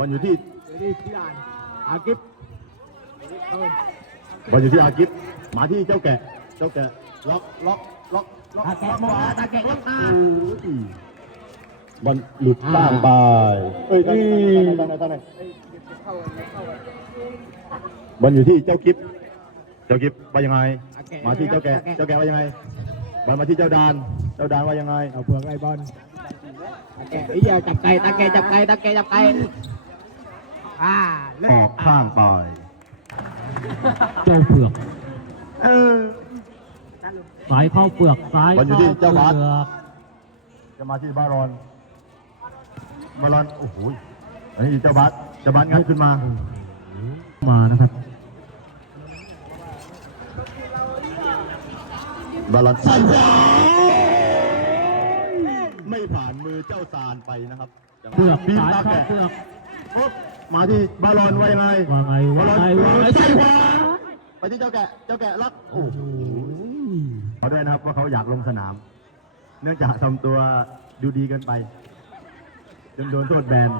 อลอยู่ที่เดี๋ยวนี้พี่อ่านอากิฟเออบอลอยู่ที่อากิฟมาที่เจ้าแกะ เจ้าแกะล็อกล็อกล็อกล็อกตาแก่มองแล้วตาแก่ล็อกตาบอลหลุดล่างไปเอ้ยตั้งตั้งตั้งตั้งตั้งบอลอยู่ที่เจ้ากิฟเจ้ากิฟว่ายังไง มาที่เจ้าแกะ เจ้าแกะว่ายังไงบอลมาที่เจ้าดาน เจ้าดานว่ายังไง เอาเผือกไรบอลตาแก่ไอ้เหี้ยจับไก่ตาแก่จับไก่ตาแก่จับไก่ อ่าเล่อนอกข้างไป เจ้าเผือกเออสายเข้าเปลือกซ้ายบอลอยู่ที่เจ้าบาส เปลือกจะมาที่บารอนบารอนโอ้โหอันนี้เจ้าบัสเจ้าบัสงัดขึ้นมา มานะครับบารอนใส่ขวาไม่ผ่านมือเจ้าซานไปนะครับเปลือกบีมสายตาเข้าแกะเปลือกปุ๊บ มาที่บารอนว่ายังไงว่าไงบาว่ารอนไงว่าไงใส่ใส่ขขวาวาไปที่เจ้าแกะเจ้าแกะล็อกโอ้โหเขาด้วยนะครับว่าเขาอยากลงสนาม เนื่องจากทำตัวดูดีเกินไปจนโดนโทษแบน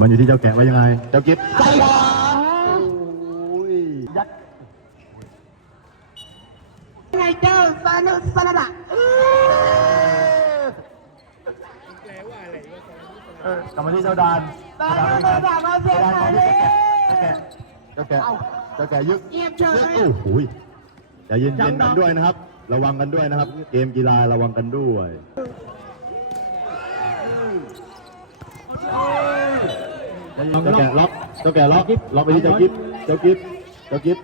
มันอยู่ที่เจ้าแกะว่ายังไง เจ้ากิฟใส่ขวาโอ้ยยัด ไงเจ้าสนุสนดะ เออก ลับมาที่เจ้าดานสนุสนดะมาเสียเจ้าใจดานเลเจ้ายแกะเจ้าแกะเจ้าแกะยึกเงียบเฉยึกยโอ้โหใจเย็นๆกันด้วยนะครับ ระวังกันด้วยนะครับ เกมกีฬาระวังกันด้วยเจ้าแกะล็อกเจ้าแกะล็อกล็อกไปที่เจ้ากิฟเจ้ากิฟเจ้ากิฟ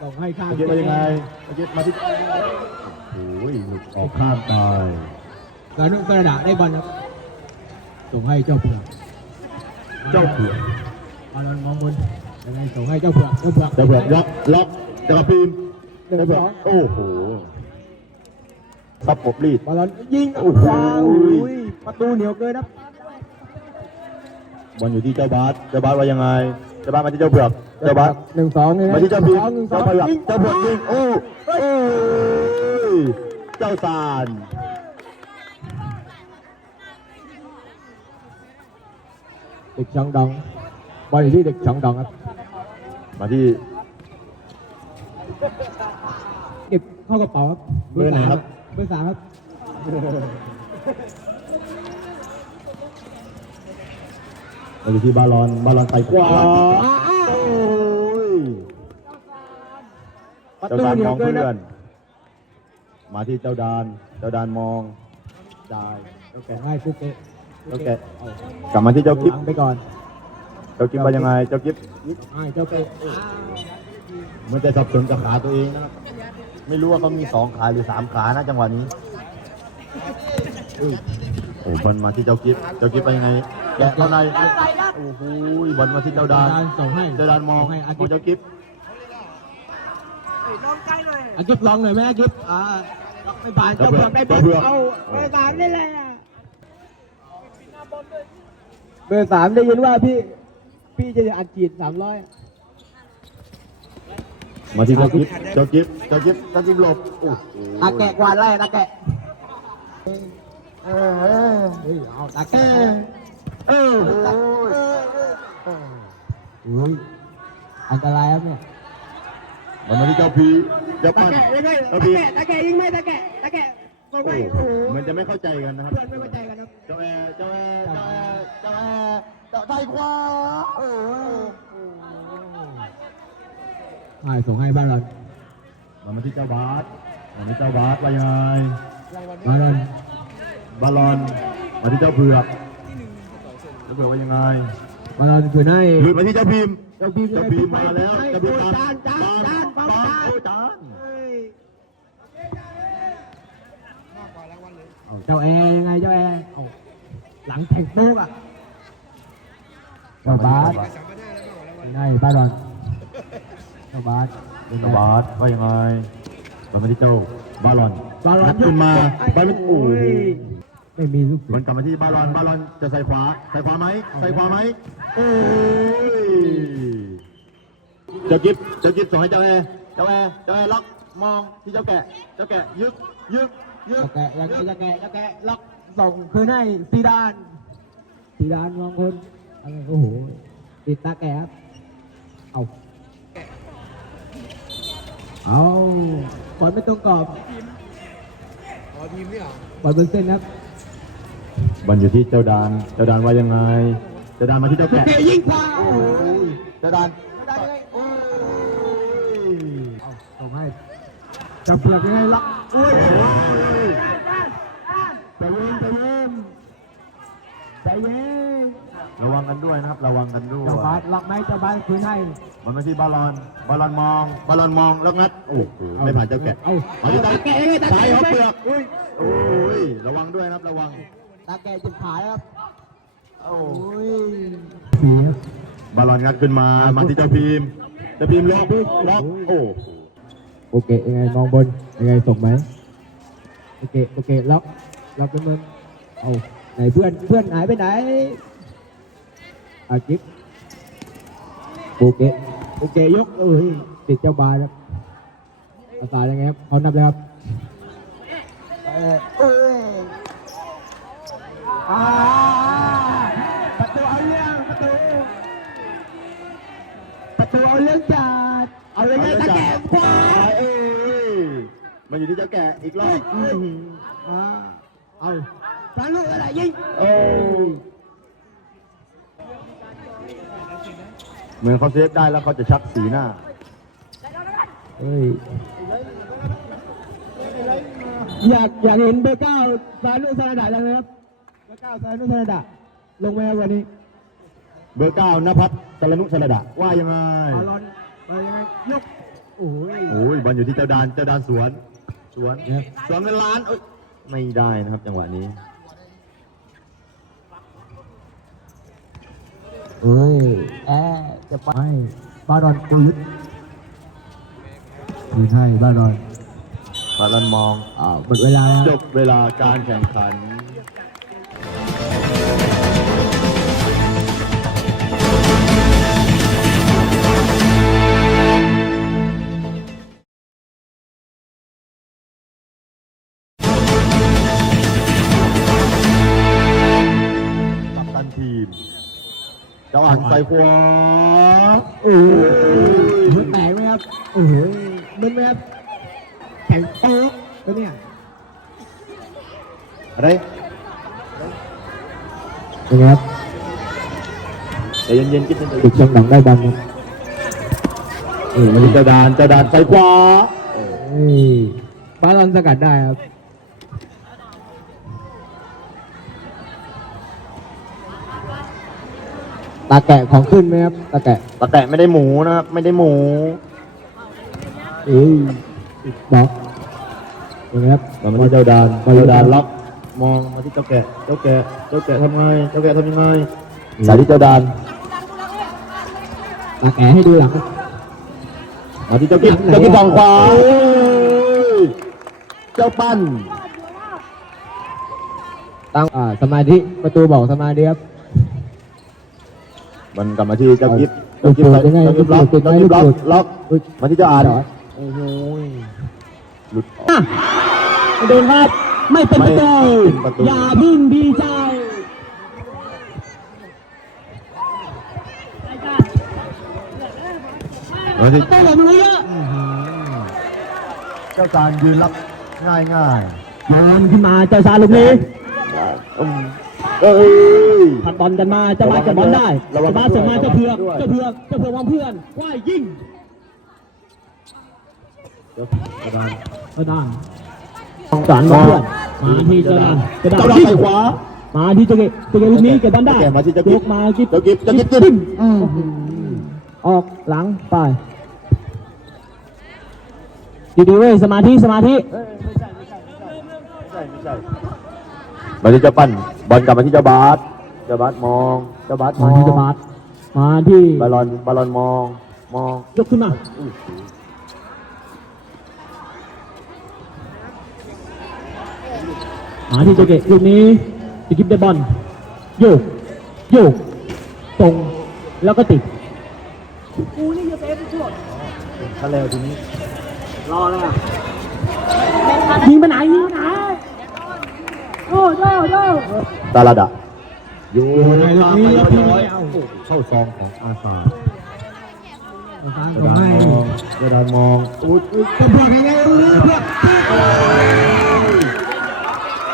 ส่งให้ข้างเจ้ากิฟมายังไงเจ้ากิฟมาที่โอ้ยหลุดออกข้างไปสนุสนดะได้บอลครับ ส่งให้เจ้าเผือกเจ้าเผือกบอลมองบนยังไงส่งให้เจ้าเผือกเจ้าเผือกเจ้าเผือกล็อกล็อกเจ้ากระพิมหนึ่งเจ้าเผืสอกองโอ้โหซับปบรีดบอลยิงโอ้โหว้าวอุ้ยประตูเหนียวเกินครับบอลอยู่ที่เจ้าบาสเจ้าบาสว่ายังไงเจ้าบาสมาที่เจ้าเผือกเจ้าบาสหนึ่งสองเลยมาที่เจ้าพิมหนึ่งสอเจ้างเผือกยิงเจ้าเผือกยิงโอ้โอ้ยเจ้าซาน เด็กช่องดองบอลอยู่ที่เด็กช่องดองครับ มาที่เก็บเข้ากระเป๋าครับเบอร์ไหนครับ เบอร์สามครับ มาอยู่ที่บาลอนบาลอนไปขวาโอ้ยประเจ้าตูดานเหนีมยอวงเกินเพื่คอรันบมาที่เจ้าดาน เจ้าดานมองจ่ายเจ้าแกะง่ายฟุกเตะ เจ้าแกะกลับมาที่เจ้ากิฟหลังไปก่อน เจ้ากิฟว่ายังไง เจ้ากิฟให้เจ้าเตะมันจะสับสนกับขาตัวเองนะครับ ไม่รู้ว่าเขามีสองขาหรือสามขานะจังหวะนี้อุ้ยโอ้บอลมาที่เจ้ากิฟเจ้ากิฟไปยังไงแกะเข้าในโอ้โหบอลมาที่เจ้าดานส่งให้เจ้าดานมองให้อามองเจ้ากิฟอากิฟลองหน่อยไหมอากิฟอ่าไม่ผ่านเจ้าเผือกได้บอลเอาเบอร์สามได้เลยอะ เบอร์สามได้ยินว่าพี่ พี่จะอัดฉีดสามร้อยมาที่เจ้ากิฟเจ้ากิฟเจ้ากิฟเจ้ากิฟหลบโอ้โหตาแกะกวาดไล่ตาแกะเออเออเฮ้ยเอาตาแกะเอออุ้ยอันตรายครับเนี่ยบอลมาที่เจ้าพีเจ้าตาปั้นแกะยังไงเจ้าตาพีแกะตาแกะยิงไหมตาแกะตาแกะ ส่งโอ้ไปโหโอ้โหมันจะไม่เข้าใจกันนะครับเพื่อนไม่เข้าใจกันครับเจ้าแอร์เจ้าแอร์เจ้าแอร์เจ้าแอร์เจ้าไทยขวาโอ้โหให้ส่งให้บ้านเรามามาที่เจ้าบาสมาที่เจ้าบาสว่ายังไงบ้านเราบาลอนมาที่เจ้าเผือกเจ้าเผือกว่ายังไงบ้านเราคือให้หลุดมาที่เจ้าพิมพ์เจ้าบีมเจ้าพิมพ์มาแล้วเจ้าพิมพ์จานจานจาน ปา จาน โอ้จาน เจ้าแอร์ยังไงเจ้าแอร์เอาหลังแทงโป๊กอะเจ้าบาสให้บ้านเราเจ้าบาสเจ้าบาสว่ายังไงมามาที่เจ้าบาลอนบาลอนนัดขึ้นมาบาลอนโอ้โหไม่มีลูกบอลกลับมาที่บาลอนบาลอนจะใส่ขวาใส่ขวาไหมใส่ขวาไหมโอ้ยเจ้ากิ๊บเจ้ากิ๊บส่งให้เจ้าแอร์เจ้าแอร์เจ้าแอร์ล็อกมองที่เจ้าแกะเจ้าแกะยึกยึก ยึกจะแกะยังไงจะแกะจะแกะล็อกส่งคืนให้ซีดานซีดานมองคนอะไรโอ้โหติดตาแกะครับเอาเอาบอลไม่ตรงกรอบบอลทีมนี่หรอบอลบนเส้นครับบอลอยู่ที่เจ้าดาน เจ้าดานว่ายังไง เจ้าดานมาที่เจ้าแกะเตะยิงขวาโอ้ยเจ้าดานได้เลยโอ้ยเอาส่งให้จับเปลือกยังไงล็อก อุ้ยใจเย็นใจเย็นใจเย็นระวังกันด้วยนะครับ ระวังกันด้วยเจ้าบาสล็อกไหมเจ้าบาสคืนให้บอลมาที่บาลอนบาลอนมองบาลอนมองแล้วงัดโอ้โหไม่ผ่านเจ้าแกะเอาเอาที่ตาแกะยังตายแกะเขาเปลือกอุ้ยโอ้ยระวังด้วยนะครับระวังตาแกะจิบขาครับโอ้ยผีครับบาลอนงัดขึ้นมามาที่เจ้าพิมเจ้าพิมล็อกล็อกโอ้ โอเคยังไงมองบนยังไงส่งไหมโอเคโอเคล็อกล็อกไปมือเอาไหนเพื่อนเพื่อนหายไปไหนอาจิ๊บโอเคโอเคยกเอ้ยติดเจ้าบาสครับภาษายังไงครับเขานับเลยครับ อยู่ที่เจ้าแกะอีกรอบอื้อหืออ่าเอาสารลูกอะไรยิงโอ้ยเหมือนเขาเซฟได้แล้วเขาจะชักสีหน้าเฮ้ยอยากอยากเห็นเบอร์เก้าสารลูกสารดาจังเลยครับเบอร์เก้าสารลูกสารดาลงมาวันนี้ เบอร์เก้านภัสสรนุสรดะว่ายังไงเอาลอนไปยังไงยกโอ้ย โอ้ยบอลอยู่ที่เจ้าดานเจ้าดานสวน สวนครับสวนเงินล้านเอ้ยไม่ได้นะครับจังหวะนี้ เอ้ยแอร์จะไปบารอนกูยึดคืนให้บารอนบาลอนมองอ่าหมดเวลาแล้ว จบเวลาการแข่งขัน อ่านใส่ขวาโอ้ยหัวแตกไหมครับโอ้โหมึนไหมครับแข็งโป๊กแล้วเนี่ยอะไรเป็นไงครับใจเย็นๆคิดเย็นติดจังหลังได้บอลครับๆเออมาที่เจ้าดานเจ้าดานใส่ขวาเฮ้ยบาลอนสกัดได้ครับ ตาแกะของขึ้นไหมครับตาแกะตะแกะไม่ได้หมูนะครับ ไม่ได้หมู เอ้ยบอกเป็นไงครับมาที่เจ้าดานเจ้าดานล็อกมองมาที่เจ้าแกะ เจ้าแกะ เจ้าแกะทำไง เจ้าแกะทำยังไงสายที่เจ้าดานตาแกะให้ดูหลังมาที่เจ้ากิ๊บหลังไหนเจ้ากิ๊บอะฝั่งขวาโอ้ยเจ้าปั้นตั้งอ่าสมาธิประตูบอกสมาธิครับ มันกลับมาที่เจ้ากิ๊บลูเจ้ากกิ๊บโดดยังไงเจ้ากิ๊บล็อกลูกโดดเจ้ากิ๊บล็อกลูกโดดล็อกอุ๊ยมาที่เจ้าอ่านจอดโอ้โหหลุดออกโดนครับไม่เป็นประตูไม่เป็นประตูอย่าพึ่งดีใจมาที่ประตูหล่นมาเยอะเจ้าการยืนรับง่ายง่ายโยนขึ้นมาเจ้าชาลูกนี้ๆอืมเอ้ย พันบอลกันมาเจ้าบ้านเก็บบอลได้ระวังเจ้าบ้านส่งมาระวังเจ้าเผือกด้วย เจ้าเผือกเจ้าเผือกวางเพื่อนว่ายยิงเจ้าดานเจ้าด้านสารมาเพื่อนมาที่เจ้าด้านเจ้าด้าเจ้านดานยิงใส่ขวามาที่เจ้าเกะเจ้าเกะลูกนี้เก็บบอลได้เจ้าเกะมาที่เจ้ากิ๊บ ยกมากิ๊บเจ้ากิ๊บเจ้ากิ๊บขึ้นอืมออกหลังไปดีๆเว้ยสมาธิสมาธิไม่ใช่ไม่ใช่มาที่เจ้าปั้นบอลกลับมาที่เจ้าบาส เจ้าบาสมองเจ้าบาสมมาองที่เจ้าบาสมาที่บอลลอนบอลลอนมอง มองยกขึ้นมามาที่โจเกะลูกนี้จะกิฟได้บอลโยกโยกตรงแล้วก็ติดถ้าเร็วทีนี้รอเลยอะยิงไปไหนยิงไปไหนโอ้โยโยตาลาดะ อยู่ในลูกนี้แล้วพี่ไม่เอาเข้าซองของอาซาทางกระส่งดานให้มองกระดานมองอุ้ยอุ้ยก็เพื่อนยังไงเออเพื่อน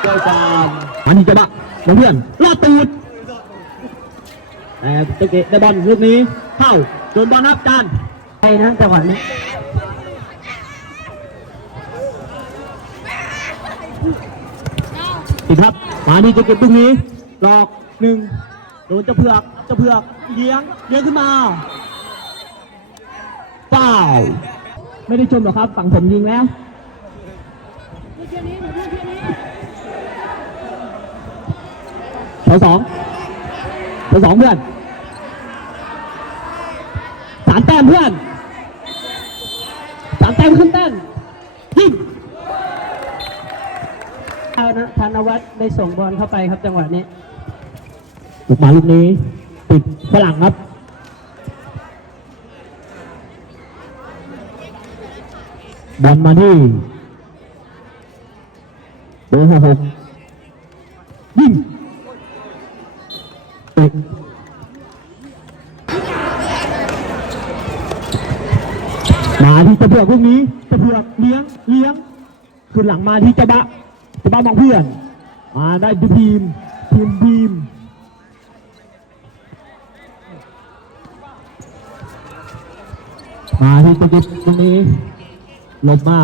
เจ้าจานมาที่จะบะน้องเพื่อนลอดตูดแต่โจเกะได้บอลลูกนี้เข้าโดนบอลนับจานไปนะจังหวะนี้ติดครับมาที่โจเกะลูกนี้หลอก หนึ่งโดนเจะเผือกเจะเผือกเลี้ยงเลี้ยงขึ้นมาเปล่าไม่ได้ชมหรอกครับ ฝั่งผมยิงแล้วแถวสองแถวสองเพื่อนสามแต้มเพื่อนสามแต้มขึ้นแต้มยิงเอานะธนวัฒน์ได้ส่งบอลเข้าไปครับจังหวะนี้ มาลูกนี้ติดฝรั่งครับบอลมาที่เบอร์หกยิงติดมาที่ตะเผือกลูกนี้ตะเผือกเลี้ยงเลี้ยงขึ้นหลังมาที่จะบะจะบะมองเพื่อน มาได้ดูทีมทีมทีม มาที่ตะกิบตรงนี้หลบมา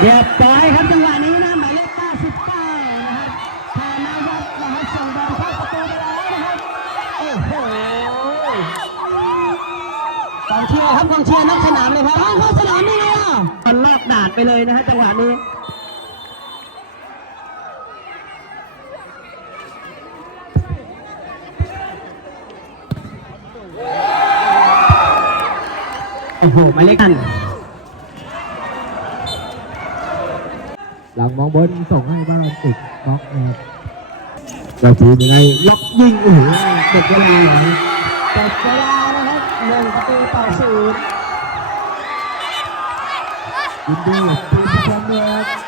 เรียบร้อยครับจังหวะนี้นะหมายเลข99นะครับธนวัฒน์นะครับส่งบอลเข้าประตูไปแล้วนะครับโอ้โหกองเชียร์ครับกองเชียร์นอกสนามเลยครับเอาเข้าสนามนี่เลยอะบอลลอกดาดไปเลยนะฮะจังหวะนี้ โอ้โหหมายเลขกันหลังมองบนส่งให้บ้านติดบล็อกนะครับเราทีมยังไงล็อกยิงโอ้โหเด็กเวลาไหนจบเวลานะครับหนึ่งประตูต่อศูนย์ยินดีทีมผู้ชมเลยครับต่อครับ